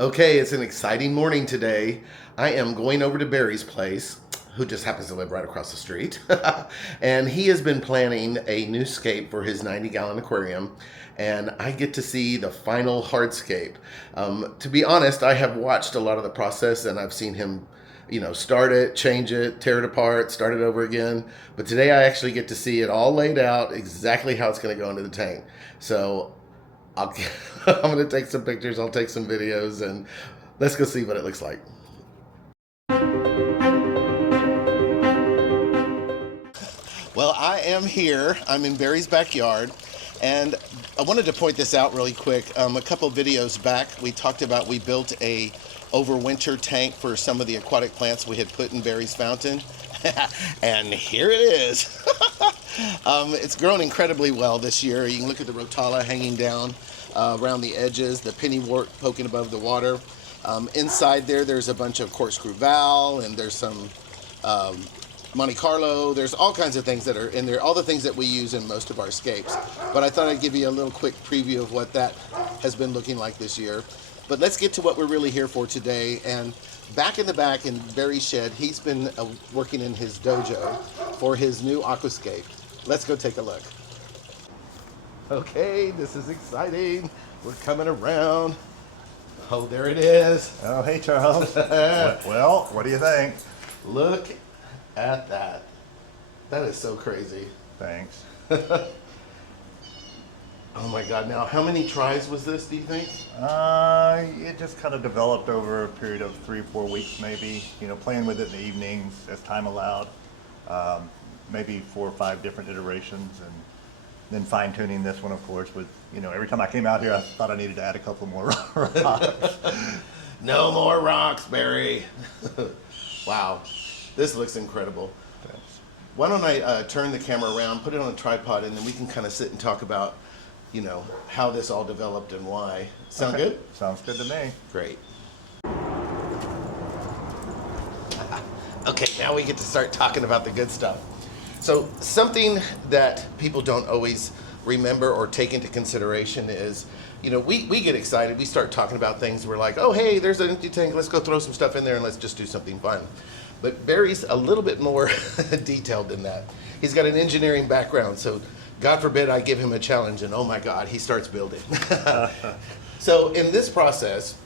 Okay, it's an exciting morning today. I am going over to Barry's place, who just happens to live right across the street. And he has been planning a new scape for his 90-gallon aquarium. And I get to see the final hardscape. To be honest, I have watched a lot of the process and I've seen him, start it, change it, tear it apart, start it over again. But today I actually get to see it all laid out, exactly how it's going to go into the tank. So I'm going to take some pictures, I'll take some videos, and let's go see what it looks like. Well, I am here. I'm in Barry's backyard, and I wanted to point this out really quick. A couple videos back, we talked about we built a overwinter tank for some of the aquatic plants we had put in Barry's fountain. And here it is. It's grown incredibly well this year. You can look at the rotala hanging down around the edges, the pennywort poking above the water. Inside there's a bunch of corkscrew valve, and there's some Monte Carlo. There's all kinds of things that are in there, all the things that we use in most of our scapes. But I thought I'd give you a little quick preview of what that has been looking like this year. But let's get to what we're really here for today. And back in the back in Barry's shed, he's been working in his dojo for his new Aquascape. Let's go take a look. Okay, this is exciting. We're coming around. Oh, there it is. Oh, hey, Charles. Well, what do you think? Look at that. That is so crazy. Thanks. Oh my God, now how many tries was this, do you think? It just kind of developed over a period of 3-4 weeks maybe, playing with it in the evenings as time allowed. Maybe 4 or 5 different iterations, and then fine tuning this one, of course, with, every time I came out here I thought I needed to add a couple more rocks. No more rocks, Barry. Wow, this looks incredible. Thanks. Why don't I turn the camera around, put it on a tripod, and then we can kind of sit and talk about how this all developed and why. Sound Okay. good? Sounds good to me. Great. Okay, now we get to start talking about the good stuff. So something that people don't always remember or take into consideration is, we get excited, we start talking about things, we're like, oh hey, there's an empty tank, let's go throw some stuff in there and let's just do something fun. But Barry's a little bit more detailed than that. He's got an engineering background, so God forbid I give him a challenge and oh my God, he starts building. So in this process,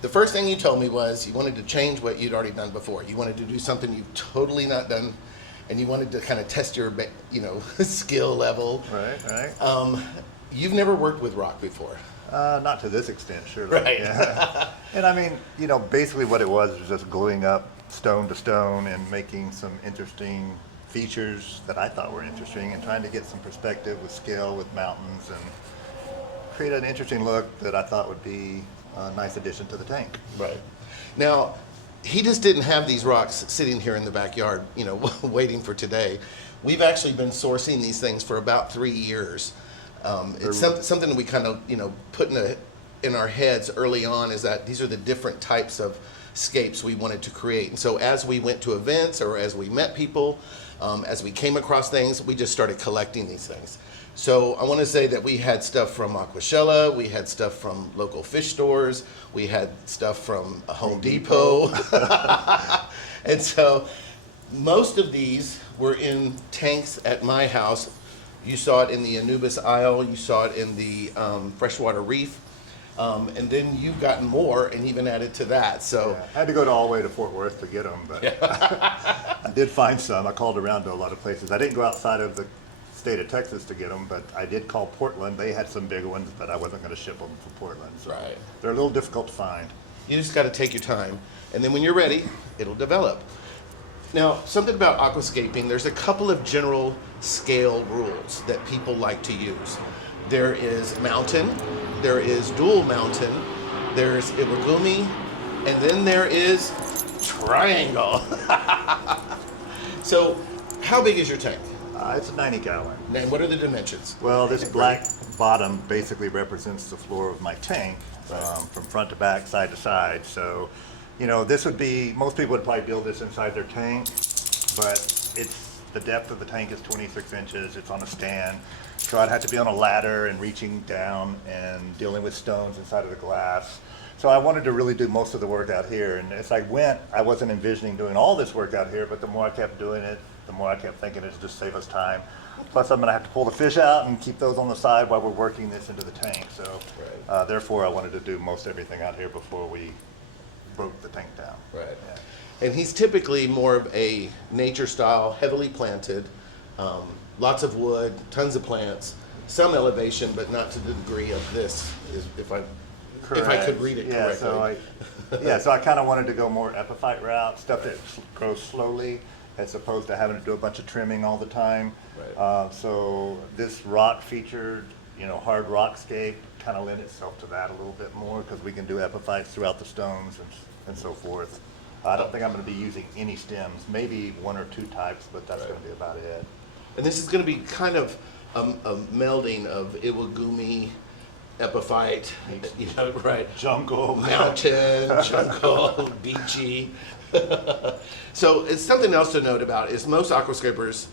the first thing you told me was you wanted to change what you'd already done before. You wanted to do something you've totally not done, and you wanted to kind of test your, skill level. Right. You've never worked with rock before. Not to this extent, surely. Right. Yeah. And I mean, basically what it was just gluing up stone to stone and making some interesting features that I thought were interesting, and trying to get some perspective with scale with mountains and create an interesting look that I thought would be a nice addition to the tank. Right. Now, he just didn't have these rocks sitting here in the backyard, waiting for today. We've actually been sourcing these things for about 3 years. It's something that we kind of, put in our heads early on, is that these are the different types of scapes we wanted to create. And so as we went to events or as we met people, as we came across things, we just started collecting these things. So I want to say that we had stuff from Aquashella, we had stuff from local fish stores, we had stuff from Home Depot. And so most of these were in tanks at my house. You saw it in the Anubis Isle, you saw it in the freshwater reef. And then you've gotten more and even added to that. So yeah, I had to go all the way to Fort Worth to get them, but I did find some. I called around to a lot of places. I didn't go outside of the state of Texas to get them, but I did call Portland. They had some big ones, but I wasn't going to ship them from Portland. So right. They're a little difficult to find. You just got to take your time, and then when you're ready, it'll develop. Now, something about aquascaping, there's a couple of general scale rules that people like to use. There is mountain, there is dual mountain, there's iwagumi, and then there is triangle. So, how big is your tank? It's a 90-gallon. And what are the dimensions? Well, this black bottom basically represents the floor of my tank, from front to back, side to side. So, this would be, most people would probably build this inside their tank, but the depth of the tank is 26 inches. It's on a stand. So I'd have to be on a ladder and reaching down and dealing with stones inside of the glass. So I wanted to really do most of the work out here, and as I went, I wasn't envisioning doing all this work out here, but the more I kept doing it, the more I kept thinking it'd just save us time. Plus, I'm gonna have to pull the fish out and keep those on the side while we're working this into the tank, so therefore I wanted to do most everything out here before we broke the tank down. Right. Yeah. And he's typically more of a nature style, heavily planted, lots of wood, tons of plants, some elevation, but not to the degree of this, if I could read it correctly. So I kind of wanted to go more epiphyte route, stuff that grows slowly, as opposed to having to do a bunch of trimming all the time. Right. So this rock featured, hard rockscape kind of lent itself to that a little bit more because we can do epiphytes throughout the stones and so forth. I don't think I'm going to be using any stems, maybe one or two types, but that's going to be about it. And this is going to be kind of a melding of Iwagumi, epiphyte, right? Jungle. Mountain, jungle, beachy. So it's something else to note about is most aquascapers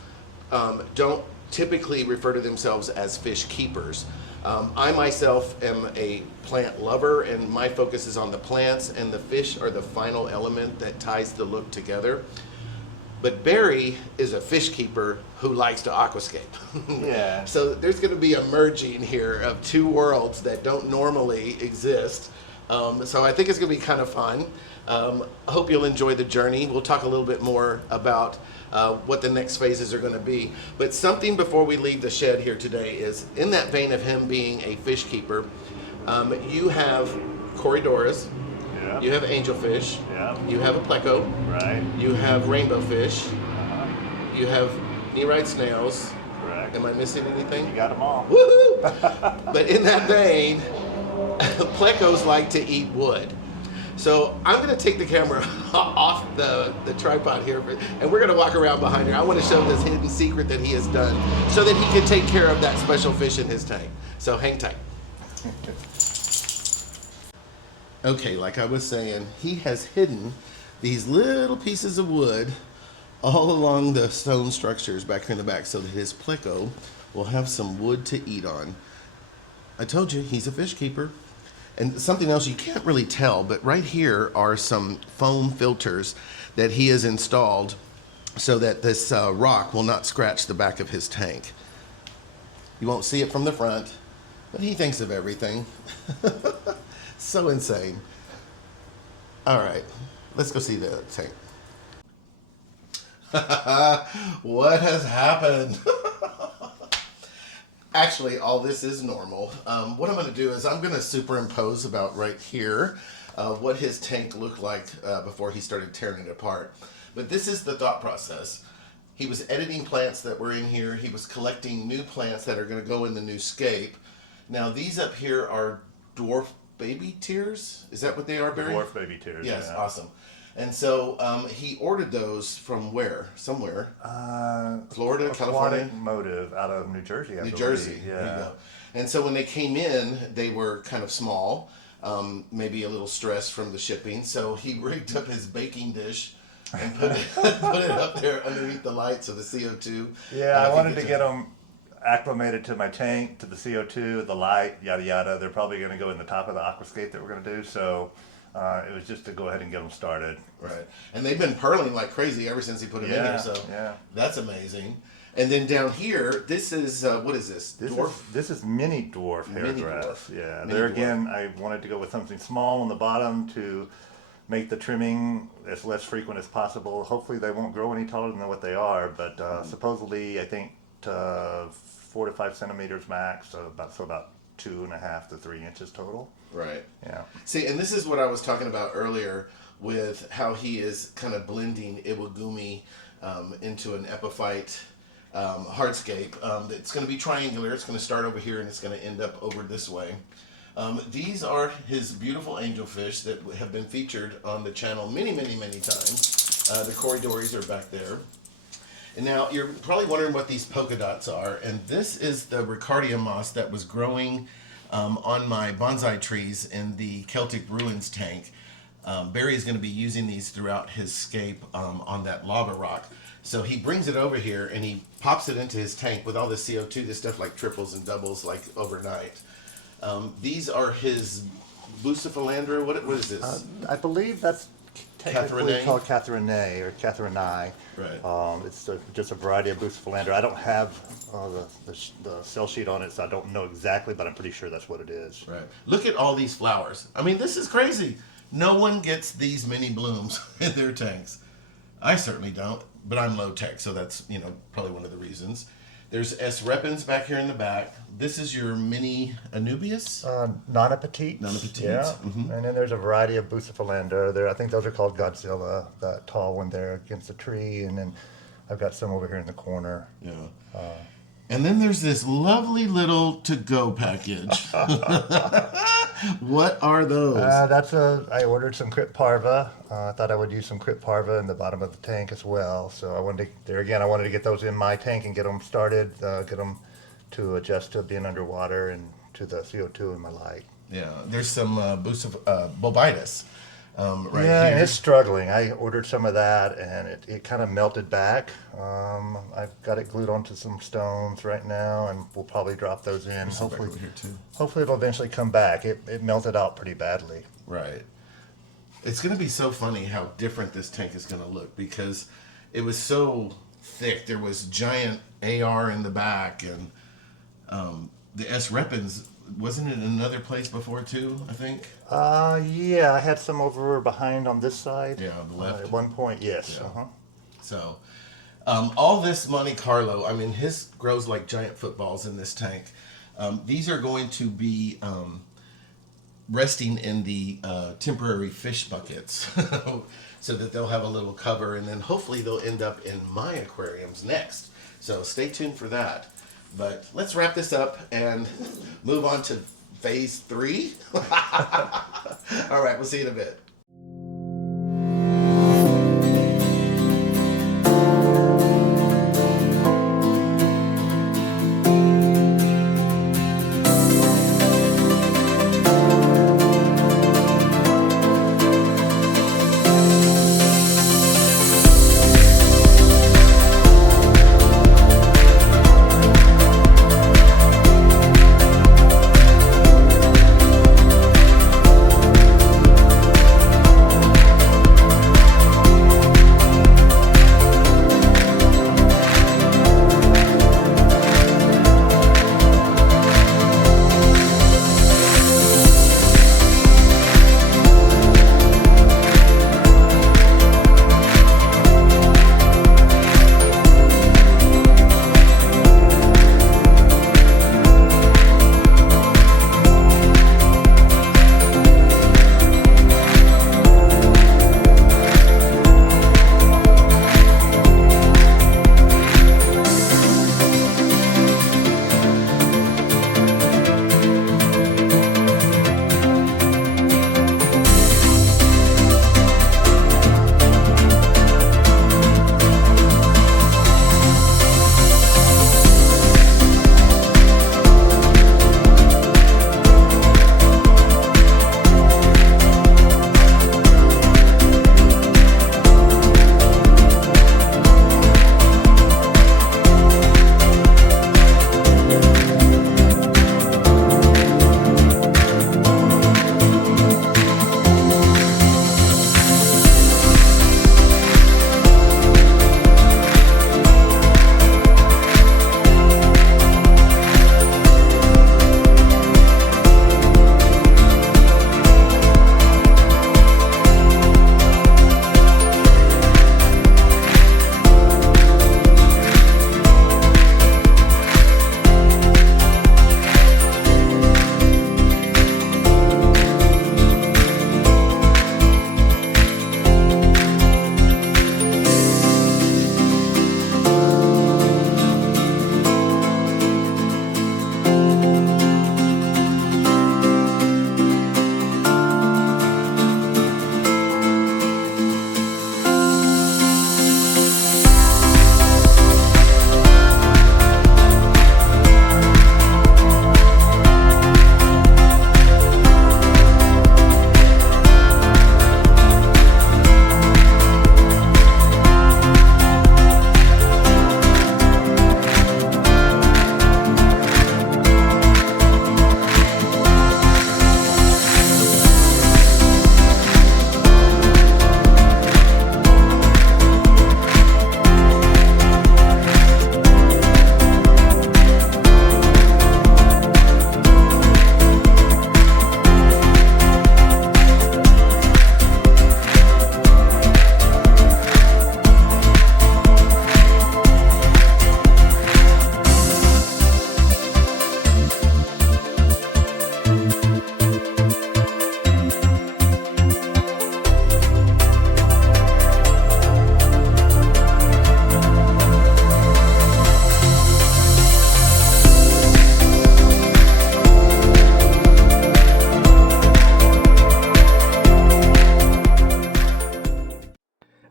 don't typically refer to themselves as fish keepers. I myself am a plant lover, and my focus is on the plants, and the fish are the final element that ties the look together. But Barry is a fish keeper who likes to aquascape. Yeah. So there's going to be a merging here of two worlds that don't normally exist. So I think it's going to be kind of fun. I hope you'll enjoy the journey. We'll talk a little bit more about what the next phases are going to be. But something before we leave the shed here today is, in that vein of him being a fish keeper, you have corridoras, Yeah. you have angelfish, Yeah. you have a pleco, Right. you have rainbow fish, you have Nerite snails. Correct. Am I missing anything? You got them all. Woohoo! But in that vein, plecos like to eat wood. So I'm going to take the camera off the tripod here, and we're going to walk around behind here. I want to show this hidden secret that he has done so that he can take care of that special fish in his tank. So hang tight. Okay, like I was saying, he has hidden these little pieces of wood all along the stone structures back here in the back so that his pleco will have some wood to eat on. I told you, he's a fish keeper. And something else you can't really tell, but right here are some foam filters that he has installed so that this rock will not scratch the back of his tank. You won't see it from the front, but he thinks of everything. So insane. All right, let's go see the tank. What has happened? Actually, all this is normal. What I'm going to do is I'm going to superimpose about right here what his tank looked like before he started tearing it apart. But this is the thought process. He was editing plants that were in here. He was collecting new plants that are going to go in the new scape. Now, these up here are dwarf baby tears. Is that what they are, Barry? Dwarf baby tears. Yes, yeah. awesome. And so he ordered those from where? Somewhere. Florida, California? Aquatic Motive out of New Jersey, I New believe. Jersey. Yeah. There you go. And so when they came in, they were kind of small, maybe a little stressed from the shipping. So he rigged up his baking dish and put it up there underneath the lights of the CO2. Yeah, I wanted to get them acclimated to my tank, to the CO2, the light, yada yada. They're probably going to go in the top of the Aquascape that we're going to do. So it was just to go ahead and get them started. Right. And they've been purling like crazy ever since he put them in here. So that's amazing. And then down here, this is, what is this? This is mini dwarf hairgrass. Yeah. There again, I wanted to go with something small on the bottom to make the trimming as less frequent as possible. Hopefully they won't grow any taller than what they are, but supposedly I think 4 to 5 centimeters max, so about 2.5 to 3 inches total. Right. Yeah. See, and this is what I was talking about earlier with how he is kind of blending Iwagumi into an epiphyte hardscape. It's going to be triangular. It's going to start over here and it's going to end up over this way. These are his beautiful angelfish that have been featured on the channel many, many, many times. The corridoras are back there. And now you're probably wondering what these polka dots are, and this is the Ricardia moss that was growing on my bonsai trees in the Celtic Ruins tank. Barry is going to be using these throughout his scape on that lava rock. So he brings it over here and he pops it into his tank with all the CO2. This stuff like triples and doubles like overnight. These are his Bucephalandra. What is this? I believe that's technically Catherine. called Catherine or Catherine. Right. It's just a variety of Bucephalandra. I don't have the cell sheet on it, so I don't know exactly, but I'm pretty sure that's what it is. Right. Look at all these flowers. I mean, this is crazy. No one gets these many blooms in their tanks. I certainly don't, but I'm low tech, so that's, probably one of the reasons. There's S. repens back here in the back. This is your mini Anubias? Nana Petite. Yeah. Mm-hmm. And then there's a variety of Bucephalandra there. I think those are called Godzilla, that tall one there against the tree. And then I've got some over here in the corner. Yeah. And then there's this lovely little to-go package. What are those? I ordered some Crypt Parva. I thought I would use some Crypt Parva in the bottom of the tank as well. So I wanted to get those in my tank and get them started, get them to adjust to being underwater and to the CO2 in my light. Yeah, there's some bobitis right Yeah, here. and it's struggling. I ordered some of that, and it kind of melted back. I've got it glued onto some stones right now, and we'll probably drop those in. There's some back over here too. Hopefully it'll eventually come back. It melted out pretty badly. Right. It's going to be so funny how different this tank is going to look because it was so thick. There was giant AR in the back, and the S. repens, wasn't it in another place before too, I think? Yeah, I had some over behind on this side. Yeah, on the left. At one point, yes. Yeah. Uh-huh. So, all this Monte Carlo, I mean, his grows like giant footballs in this tank. These are going to be resting in the temporary fish buckets so that they'll have a little cover, and then hopefully they'll end up in my aquariums next. So stay tuned for that. But let's wrap this up and move on to phase 3. All right, we'll see you in a bit.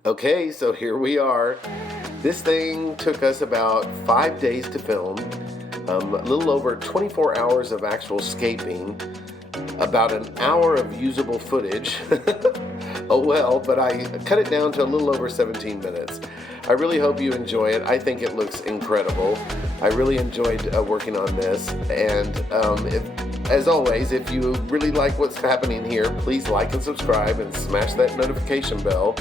Okay, so here we are. This thing took us about 5 days to film, a little over 24 hours of actual scaping, about an hour of usable footage. Oh well, but I cut it down to a little over 17 minutes. I really hope you enjoy it. I think it looks incredible. I really enjoyed working on this, and as always, if you really like what's happening here, please like and subscribe and smash that notification bell.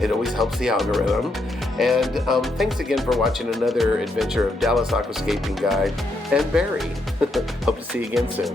It always helps the algorithm. And thanks again for watching another adventure of Dallas Aquascaping Guy and Barry. Hope to see you again soon.